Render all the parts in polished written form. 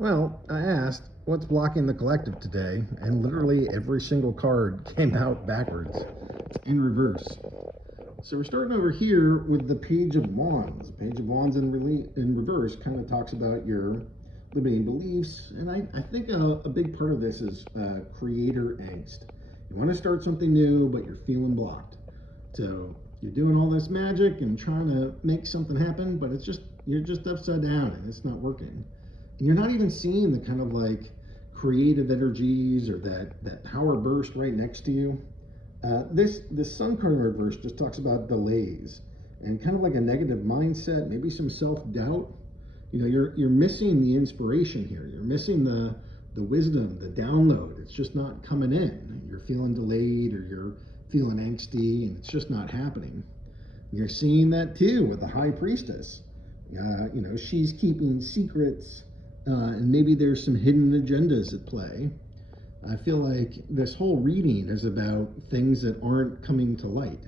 Well, I asked, what's blocking the collective today? And literally every single card came out backwards, in reverse. So we're starting over here with the Page of Wands. Page of Wands in reverse kind of talks about your limiting beliefs. And I think a big part of this is creator angst. You want to start something new, but you're feeling blocked. So you're doing all this magic and trying to make something happen, but you're just upside down and it's not working. And you're not even seeing the kind of like creative energies or that power burst right next to you. This Sun card in reverse just talks about delays and kind of like a negative mindset, maybe some self-doubt. You know, you're missing the inspiration here. You're missing the wisdom, the download. It's just not coming in. You're feeling delayed or you're feeling angsty and it's just not happening. You're seeing that too with the High Priestess. You know, she's keeping secrets and maybe there's some hidden agendas at play. I feel like this whole reading is about things that aren't coming to light.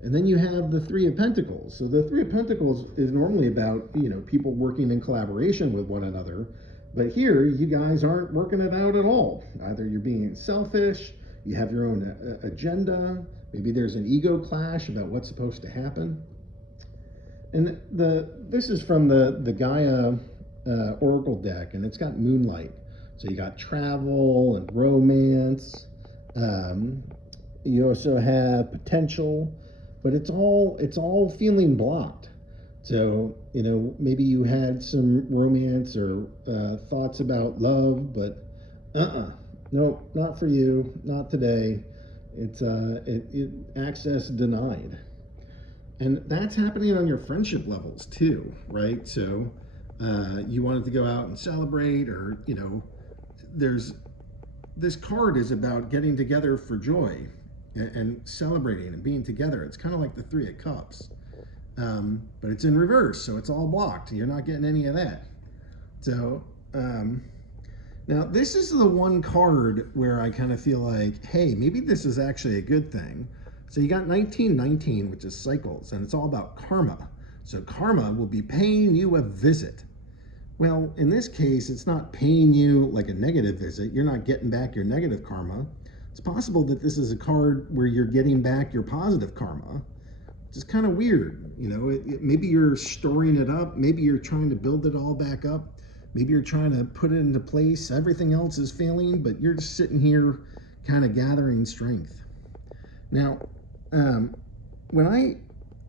And then you have the Three of Pentacles. So the Three of Pentacles is normally about, you know, people working in collaboration with one another. But here, you guys aren't working it out at all. Either you're being selfish, you have your own agenda, maybe there's an ego clash about what's supposed to happen. And this is from the Gaia Oracle deck, and it's got Moonlight. So you got travel and romance. You also have potential, but it's all feeling blocked. So, you know, maybe you had some romance or thoughts about love, but nope, not for you, not today. It's access denied. And that's happening on your friendship levels too, right? So you wanted to go out and celebrate, or, you know, this card is about getting together for joy and celebrating and being together. It's kind of like the Three of Cups, but it's in reverse, so it's all blocked. You're not getting any of that. So now this is the one card where I kind of feel like, hey, maybe this is actually a good thing. So you got 1919, which is cycles, and it's all about karma. So karma will be paying you a visit. Well, in this case, it's not paying you like a negative visit. You're not getting back your negative karma. It's possible that this is a card where you're getting back your positive karma, which is kind of weird. You know, maybe you're storing it up. Maybe you're trying to build it all back up. Maybe you're trying to put it into place. Everything else is failing, but you're just sitting here kind of gathering strength. Now, when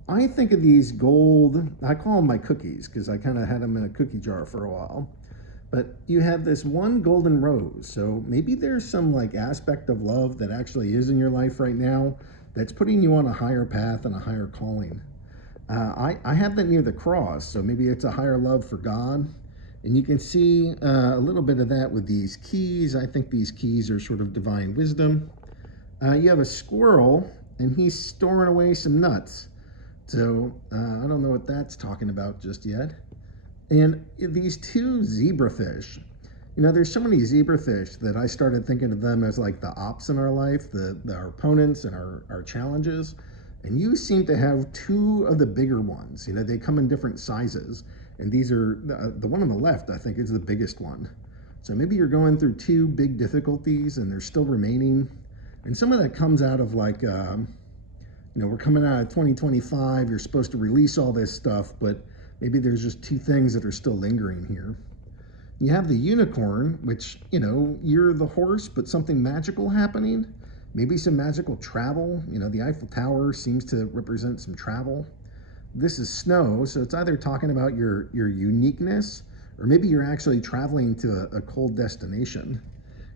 I think of these gold, I call them my cookies because I kind of had them in a cookie jar for a while. But you have this one golden rose. So maybe there's some like aspect of love that actually is in your life right now that's putting you on a higher path and a higher calling. I have that near the cross. So maybe it's a higher love for God. And you can see a little bit of that with these keys. I think these keys are sort of divine wisdom. You have a squirrel and he's storing away some nuts. So I don't know what that's talking about just yet. And these two zebrafish, you know, there's so many zebrafish that I started thinking of them as like the ops in our life, our opponents and our challenges. And you seem to have two of the bigger ones. You know, they come in different sizes. And these are, the one on the left, I think, is the biggest one. So maybe you're going through two big difficulties and they're still remaining. And some of that comes out of like, you know, we're coming out of 2025, you're supposed to release all this stuff, but maybe there's just two things that are still lingering here. You have the unicorn, which, you know, you're the horse, but something magical happening. Maybe some magical travel. You know, the Eiffel Tower seems to represent some travel. This is snow, so it's either talking about your uniqueness, or maybe you're actually traveling to a cold destination.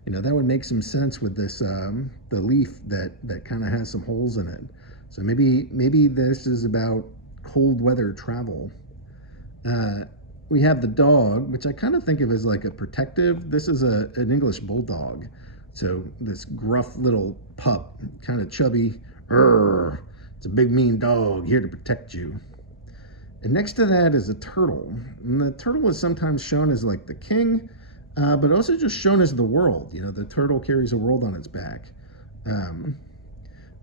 You know, that would make some sense with this, the leaf that kind of has some holes in it. So maybe this is about cold weather travel. We have the dog, which I kind of think of as like a protective. This is an English bulldog. So this gruff little pup, kind of chubby. It's a big mean dog here to protect you. And next to that is a turtle. And the turtle is sometimes shown as like the king, but also just shown as the world. You know, the turtle carries a world on its back.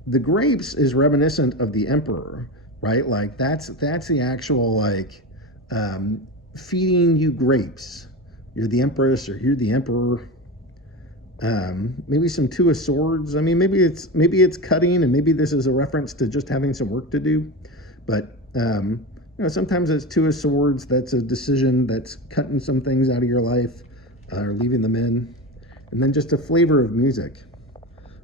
The grapes is reminiscent of the emperor, right? Like that's the actual like feeding you grapes, you're the empress or you're the emperor. Maybe some two of swords. I mean, maybe it's cutting, and maybe this is a reference to just having some work to do. But sometimes it's two of swords. That's a decision that's cutting some things out of your life or leaving them in, and then just a flavor of music.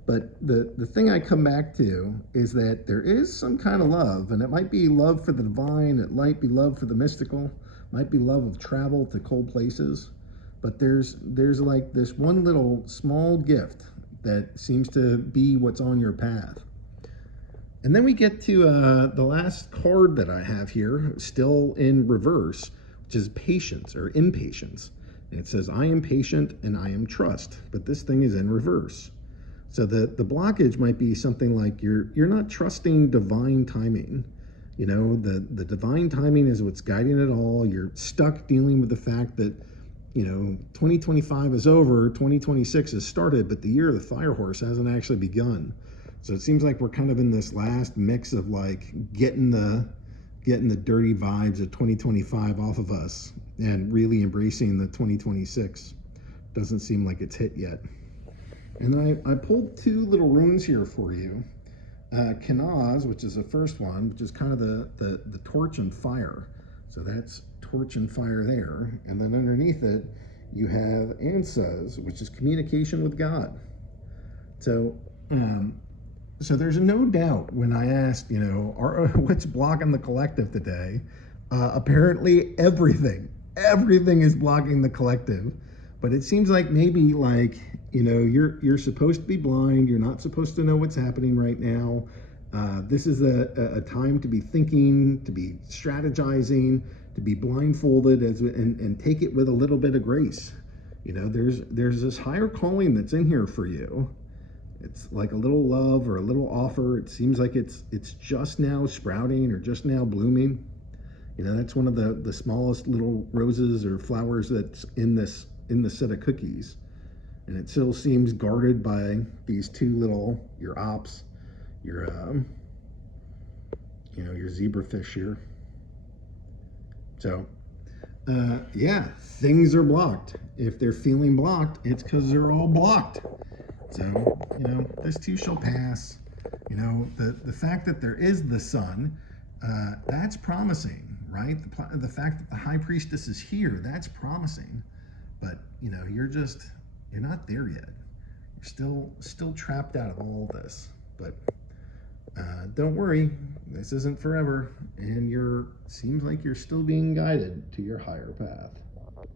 But the thing I come back to is that there is some kind of love, and it might be love for the divine, it might be love for the mystical, might be love of travel to cold places. But there's like this one little small gift that seems to be what's on your path. And then we get to the last card that I have here, still in reverse, which is patience or impatience. And it says, I am patient and I am trust, but this thing is in reverse. So the blockage might be something like you're not trusting divine timing. You know, the divine timing is what's guiding it all. You're stuck dealing with the fact that, 2025 is over, 2026 has started, but the year of the fire horse hasn't actually begun. So it seems like we're kind of in this last mix of like getting the dirty vibes of 2025 off of us and really embracing the 2026. Doesn't seem like it's hit yet. And then I pulled two little runes here for you. Kanaz, which is the first one, which is kind of the torch and fire. So that's torch and fire there. And then underneath it, you have Ansas, which is communication with God. So so there's no doubt when I asked, what's blocking the collective today? Apparently everything is blocking the collective. But it seems like maybe like, you're supposed to be blind. You're not supposed to know what's happening right now. This is a time to be thinking, to be strategizing, to be blindfolded and take it with a little bit of grace. There's this higher calling that's in here for you. It's like a little love or a little offer. It seems like it's just now sprouting or just now blooming. That's one of the smallest little roses or flowers that's in the set of cookies. And it still seems guarded by these two little, your ops, your zebrafish here. So, yeah, things are blocked. If they're feeling blocked, it's because they're all blocked. So, this too shall pass. The fact that there is the sun, that's promising, right? The fact that the high priestess is here, that's promising. But, you're not there yet. You're still trapped out of all this. But don't worry, this isn't forever, and seems like you're still being guided to your higher path.